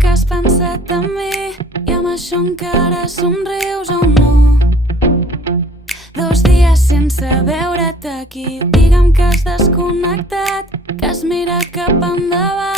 que has pensat en mi i amb això encara somrius o no. 2 dies sense veure't aquí. Digue'm que has desconnectat, que has mirat cap endavant.